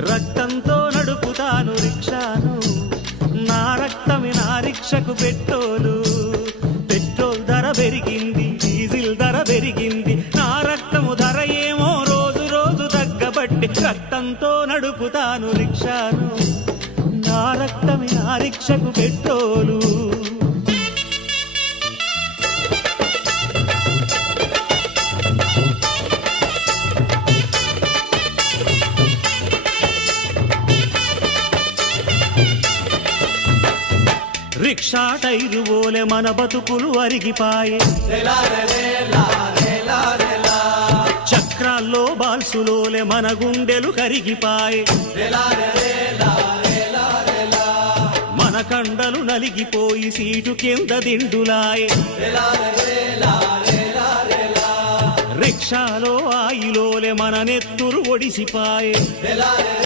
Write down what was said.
రక్తంతో నడుపుతాను రిక్షాను, నా రక్తమే నా రిక్షకు పెట్రోలు. పెట్రోల్ ధర పెరిగింది, డీజిల్ ధర పెరిగింది, నా రక్తము ధర ఏమో రోజు రోజు తగ్గబట్టి. రక్తంతో నడుపుతాను రిక్షాను, నా రక్తమే నా రిక్షకు పెట్రోలు. రిక్షా టైరు ఓలే మన బతుకులు అరిగిపాయే, చక్రాల్లో బాల్సులోలే మన గుండెలు కరిగిపాయే, మన కండలు నలిగిపోయి సీటు కింద దిండులాయే. రిక్షాలో ఆయిలోలే మన నెత్తురు ఒడిసిపాయే,